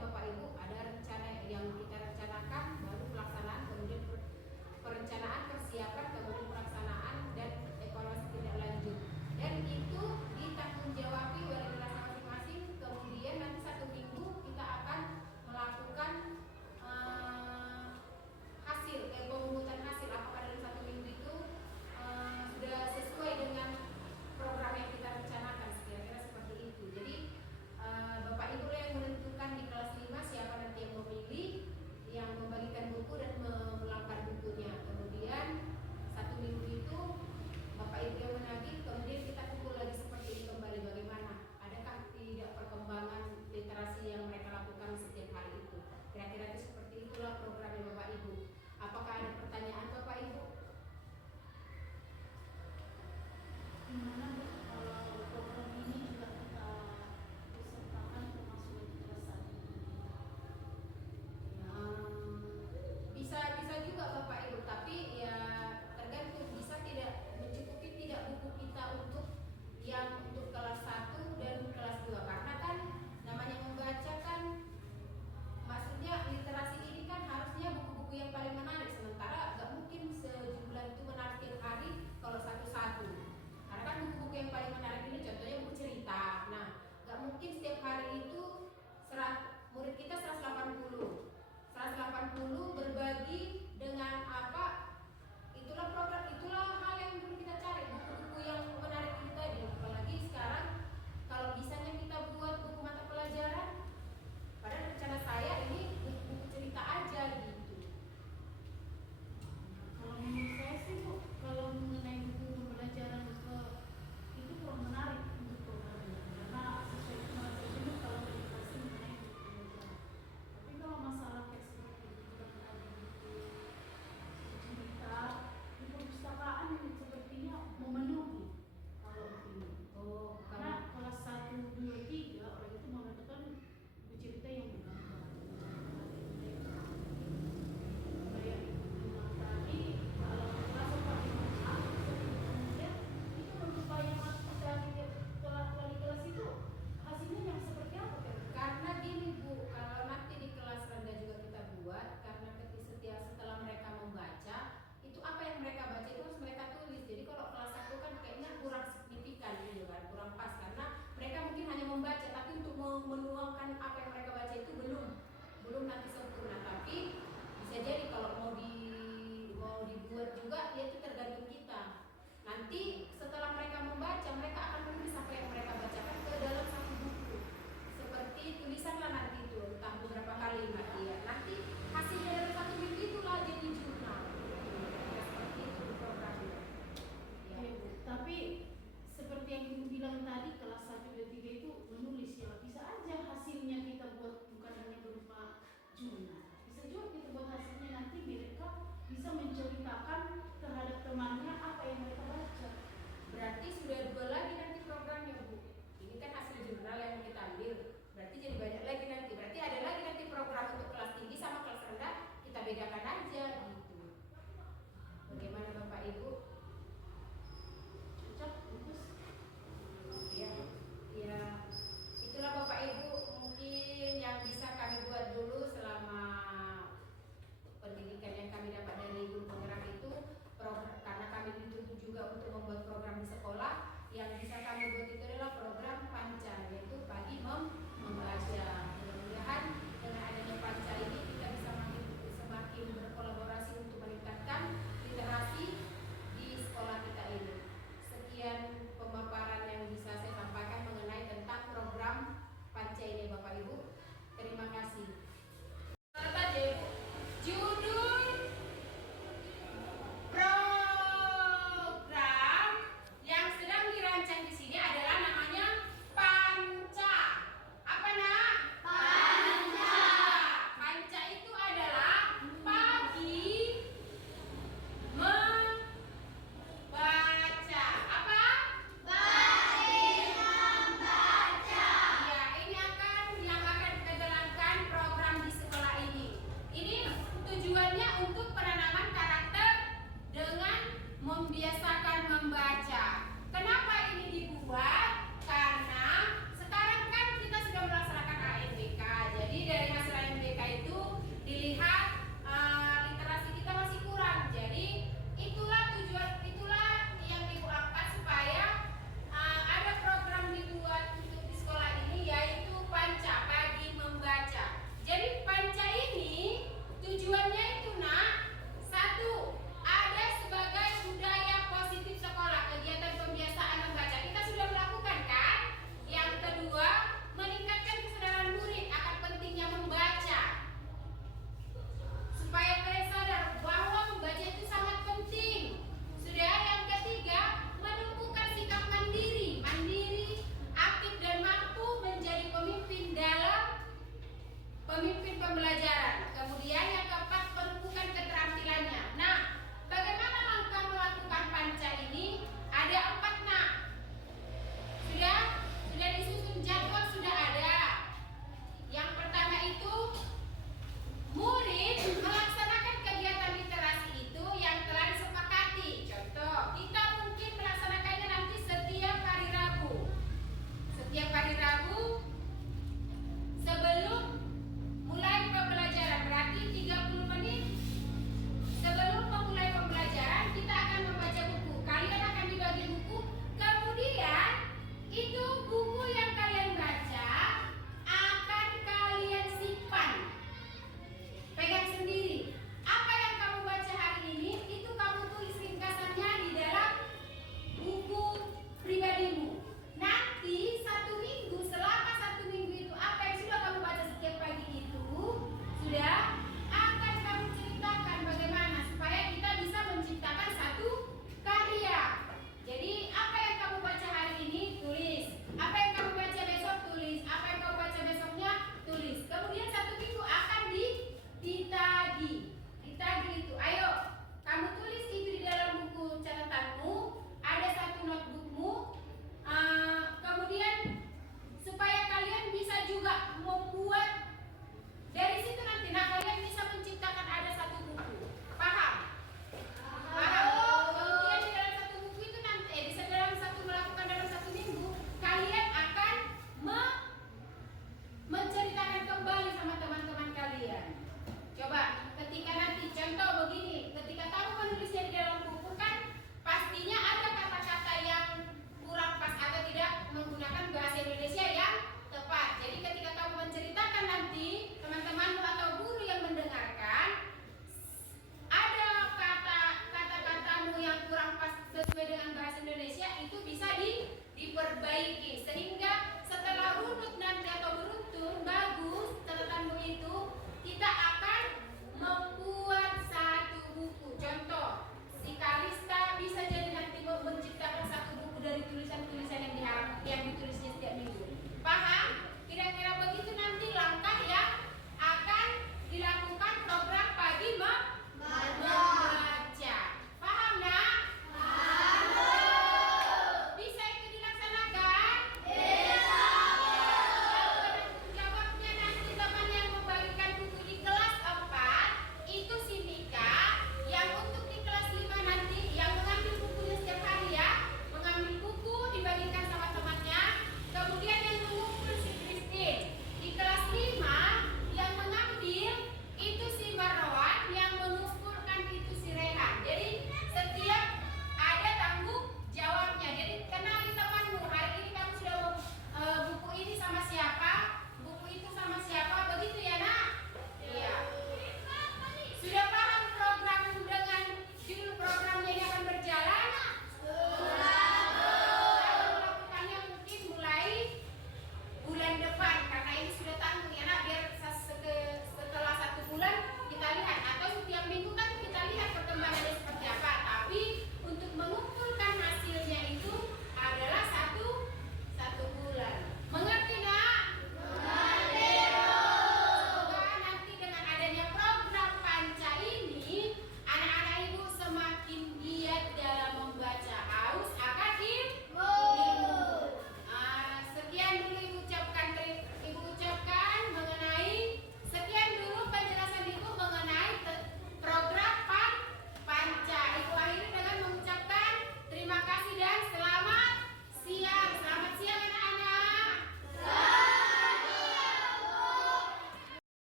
Bapak Ibu, ada rencana yang kita rencanakan, baru pelaksanaan, kemudian perencanaan, persiapan, kemudian pelaksanaan dan evaluasi tindak lanjut. Dan itu ditanggung jawabi oleh kelas masing-masing. Kemudian nanti 1 minggu kita akan melakukan pemungutan hasil apakah dalam 1 minggu itu sudah sesuai dengan program yang kita rencanakan, kira-kira seperti itu. Jadi Bapak Ibu yang menentukan di kelas 5 siapa nanti yang memilih, yang membagikan buku dan melangkar bukunya. Kemudian 1 minggu itu Bapak Ibu yang menagih, kemudian kita kumpul lagi seperti ini kembali, bagaimana, adakah tidak perkembangan literasi yang mereka lakukan setiap hari itu. Kira-kira itu seperti itulah programnya Bapak Ibu. Apakah ada pertanyaan Bapak Ibu? Gimana kalau program ini juga kita disertakan termasuk literasi? Bisa juga Bapak Ibu, tapi ya tergantung, bisa tidak mencukupi tidak buku kita untuk yang untuk kelas 1 dan kelas 2, karena kan namanya membaca kan, maksudnya literasi ini kan harusnya buku-buku yang paling menarik, sementara gak mungkin sejumlah itu menarik tiap hari kalau satu-satu, karena kan buku-buku yang paling menarik ini contohnya buku cerita. Nah, gak mungkin setiap hari itu murid kita 180 berbagi dengan apa, itulah program, itulah hal yang dulu kita cari, buku-buku yang menarik itu tadi. Apalagi sekarang kalau bisanya kita buat buku mata pelajaran, padahal rencana saya ini buku cerita aja gitu. Kalau menurut saya sih Bu, kalau mengenai buku pembelajaran itu kurang menarik untuk program ini, karena sesuai dengan jenis kalau edukasi mengenai buku pembelajaran. Tapi kalau masalah kayak seperti itu, kita mengenai buku cerita di perpustakaan sepertinya memenuhi kalau ini. Karena kelas 1, 2, 3 orang itu membutuhkan buku cerita yang bergambar. Kayak bilang tadi, kalau kelas 4, 5, 6, kemudian itu berupaya masuk dari kelas itu hasilnya yang seperti apa kan? Karena gini Bu, kalau nanti di kelas rendah juga kita buat, karena setelah mereka membaca, itu apa yang mereka baca itu harus mereka tulis. Jadi kalau kelas 1 kan kayaknya kurang signifikan gitu kan, kurang pas, karena mereka mungkin hanya membaca, tapi untuk menuangkan apa yang mereka baca itu belum nanti sempurna. Tapi bisa jadi kalau mau dibuat juga, ya itu tergantung kita. Nanti setelah mereka membaca, mereka akan menulis apa yang mereka bacakan ke dalam satu buku. Seperti tulisanlah nanti itu entah beberapa kalimat, ya. Nanti hasilnya dari 1 minggu itulah jadi jurnal. Ya, seperti itu programnya. Ya. Bu. Tapi seperti yang Ibu bilang tadi, kelas 1, 2, 3 itu menulis ya. Bisa aja hasilnya kita buat bukan hanya berupa jurnal. Bisa juga kita buat hasilnya nanti mereka bisa menceritakan terhadap temannya apa yang mereka baca. Berarti sudah 2 lagi nanti programnya Bu. Ini kan hasil jurnal yang kita ambil, berarti jadi banyak lagi nanti. Berarti ada lagi nanti program untuk kelas tinggi sama kelas rendah, kita bedakan aja gitu. Bagaimana Bapak Ibu? Cocok, bagus. Ya, itulah Bapak Ibu mungkin yang bisa kami buat dulu selama pendidikan yang kami dapat dari guru penggerak itu. Karena kami dituntut juga untuk membuat program di sekolah, yang bisa kami buat itu adalah program Panca, yaitu pagi membaca. Mudah-mudahan dengan adanya Panca ini kita bisa semakin berkolaborasi untuk meningkatkan literasi di sekolah kita ini. Sekian pemaparan yang bisa saya sampaikan mengenai tentang program Panca ini Bapak Ibu. Terima kasih. Tadi judul program yang sedang dirancang di sini adalah namanya Panca. Apa nak? Panca. Panca itu adalah pagi membaca. Apa? Pagi membaca. Ya, ini yang akan kita jalankan program di sekolah ini. Ini tujuannya untuk penanaman karakter dengan membiasakan membaca. Kenapa ini dibuat? Karena sekarang kan kita sudah melaksanakan ANBK. Jadi dari diperbaiki sehingga